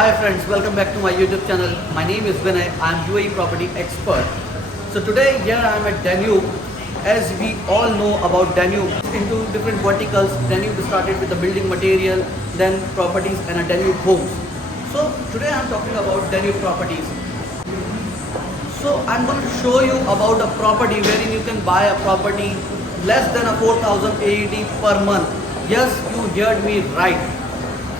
Hi friends, welcome back to my YouTube channel. My name is Vinay. I am UAE property expert. So today here I am at Danube. As we all know about Danube, into different verticals. Danube started with the building material, then properties and a Danube homes. So today I am talking about Danube properties. So I'm going to show you about a property wherein you can buy a property less than a 4,000 AED per month. Yes, you heard me right.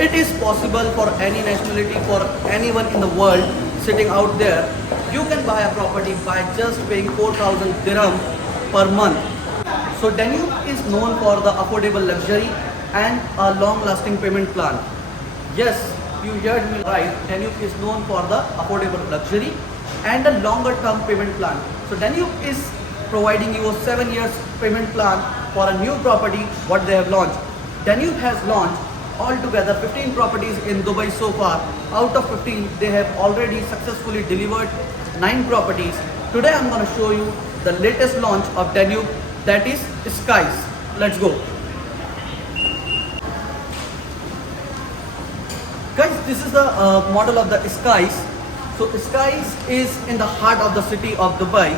It is possible for any nationality, for anyone in the world sitting out there. You can buy a property by just paying 4,000 dirham per month. So Danube is known for the affordable luxury and a long-lasting payment plan. Yes, you heard me right. Danube is known for the affordable luxury and a longer-term payment plan. So Danube is providing you a 7 years payment plan for a new property what they have launched. Danube has launched altogether 15 properties in Dubai so far. Out of 15, they have already successfully delivered 9 properties. Today I'm going to show you the latest launch of Danube, that is Skies. Let's go. Guys, this is the model of the Skies. So Skies is in the heart of the city of Dubai.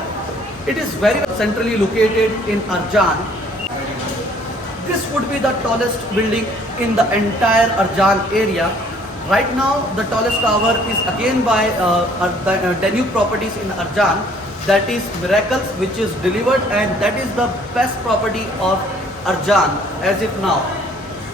It is very centrally located in Arjan. This would be the tallest building in the entire Arjan area. Right now, the tallest tower is again by Danube Properties in Arjan. That is Miracles, which is delivered, and that is the best property of Arjan as if now.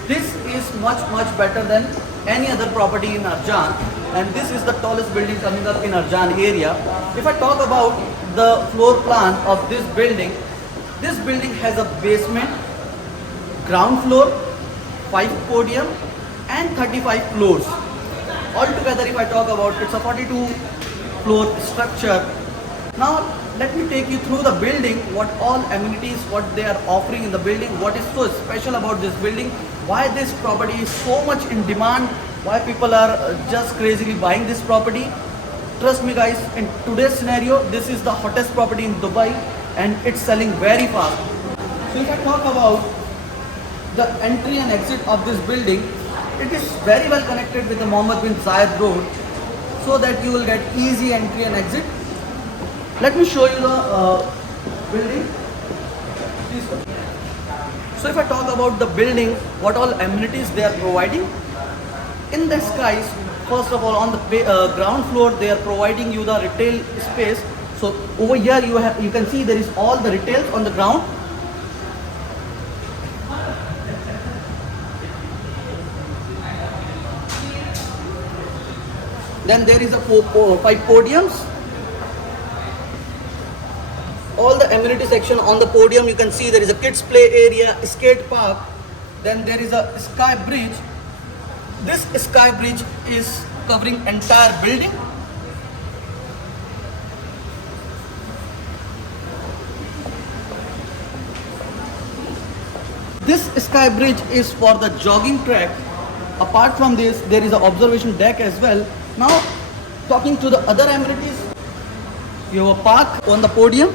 This is much better than any other property in Arjan, and this is the tallest building coming up in Arjan area. If I talk about the floor plan of this building has a basement, ground floor, 5 podium and 35 floors. Altogether, if I talk about, it's a 42 floor structure. Now let me take you through the building, what all amenities, what they are offering in the building, what is so special about this building, why this property is so much in demand, why people are just crazily buying this property. Trust me guys, in today's scenario, this is the hottest property in Dubai and it's selling very fast. So if I talk about the entry and exit of this building, it is very well connected with the Mohammed bin Zayed Road, so that you will get easy entry and exit. Let me show you the building. Please go. So if I talk about the building, what all amenities they are providing in the Skies, first of all, on the ground floor they are providing you the retail space. So over here you can see there is all the retail on the ground. Then there is a 5 podiums. All the amenity section on the podium, you can see there is a kids play area, skate park. Then there is a sky bridge. This sky bridge is covering entire building. This sky bridge is for the jogging track. Apart from this, there is an observation deck as well. Now, talking to the other amenities, you have a park on the podium.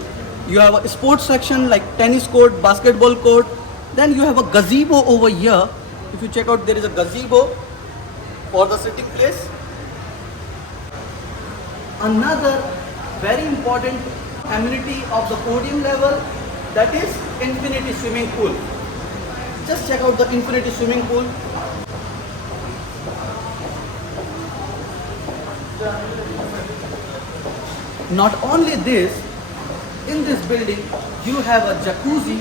You have a sports section like tennis court, basketball court. Then you have a gazebo over here. If you check out, there is a gazebo for the sitting place. Another very important amenity of the podium level, that is infinity swimming pool. Just check out the infinity swimming pool. Not only this, in this building you have a jacuzzi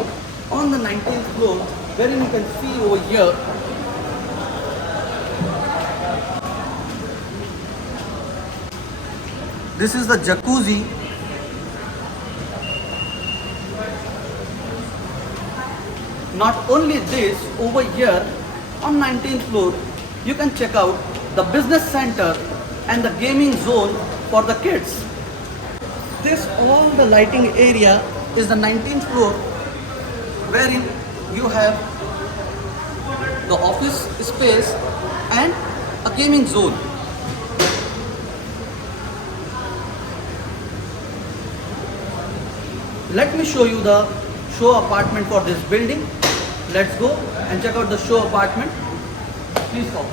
on the 19th floor, wherein you can see over here. This is the jacuzzi. Not only this, over here on 19th floor you can check out the business center and the gaming zone for the kids. This all the lighting area is the 19th floor, wherein you have the office space and a gaming zone. Let me show you the show apartment for this building. Let's go and check out the show apartment. Please come.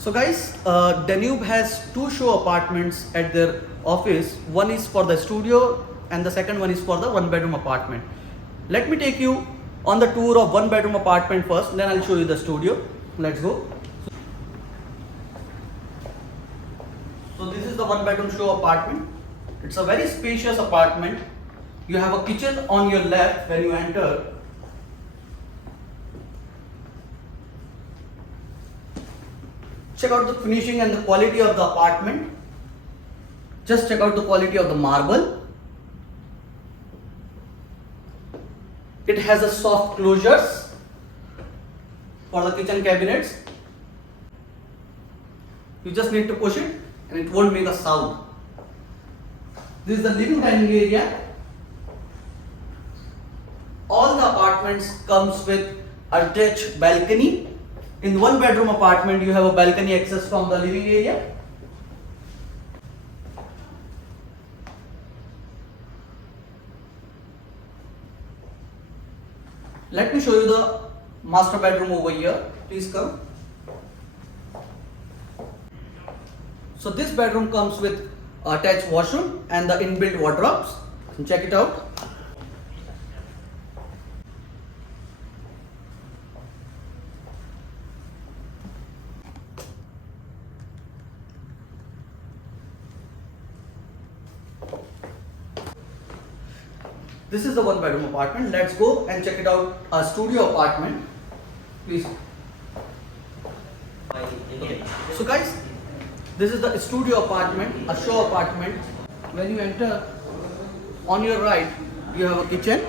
So guys, Danube has two show apartments at their office. One is for the studio and the second one is for the one bedroom apartment. Let me take you on the tour of one bedroom apartment first, then I'll show you the studio. Let's go. So this is the one bedroom show apartment. It's a very spacious apartment. You have a kitchen on your left when you enter. Check out the finishing and the quality of the apartment. Just check out the quality of the marble. It has a soft closures for the kitchen cabinets. You just need to push it and it won't make a sound. This is the living dining area. All the apartments comes with attached balcony. In one bedroom apartment, you have a balcony access from the living area. Let me show you the master bedroom over here. Please come. So this bedroom comes with attached washroom and the inbuilt wardrobes. Check it out. This is the one bedroom apartment. Let's go and check it out. A studio apartment. Please. Okay. So guys, this is the studio apartment, a show apartment. When you enter, on your right, you have a kitchen.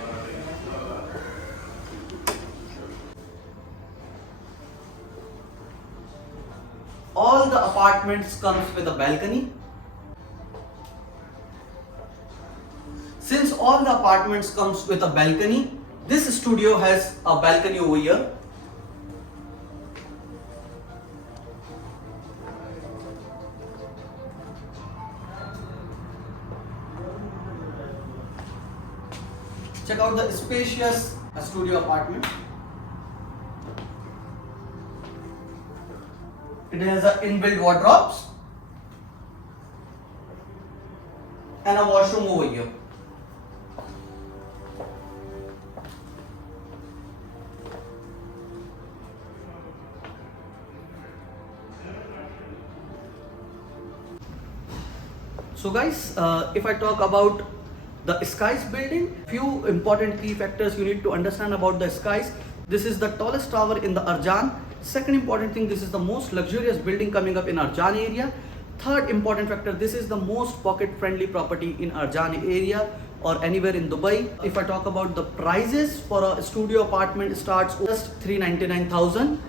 All the apartments comes with a balcony. Since all the apartments comes with a balcony, this studio has a balcony over here. Check out the spacious studio apartment. It has a inbuilt wardrobes and a washroom over here. So guys, if I talk about the Skies building, few important key factors you need to understand about the Skies. This is the tallest tower in the Arjan. Second important thing, this is the most luxurious building coming up in Arjan area. Third important factor, this is the most pocket friendly property in Arjan area or anywhere in Dubai. If I talk about the prices for a studio apartment, starts just 399,000.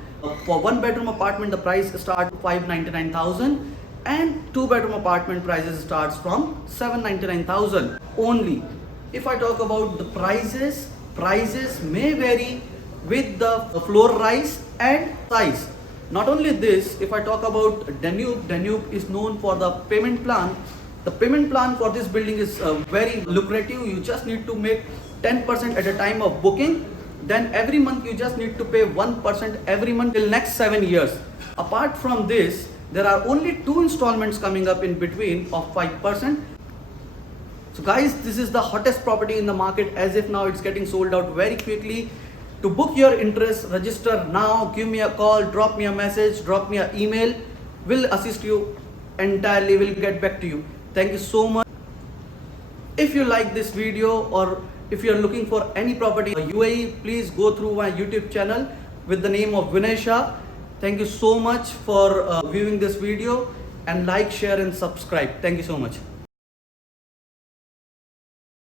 For one bedroom apartment, the price starts 599,000. And two bedroom apartment prices starts from 799,000 only. If I talk about the prices may vary with the floor rise and size. Not only this, if I talk about Danube is known for the payment plan. The payment plan for this building is very lucrative. You just need to make 10% at a time of booking. Then every month you just need to pay 1% every month till next 7 years. Apart from this, there are only 2 installments coming up in between of 5%. So guys, this is the hottest property in the market. As if now it's getting sold out very quickly. To book your interest, register now, give me a call, drop me a message, drop me an email. We'll assist you entirely, we'll get back to you. Thank you so much. If you like this video or if you're looking for any property in UAE, please go through my YouTube channel with the name of Vinay Shah. Thank you so much for viewing this video, and like, share and subscribe. Thank you so much.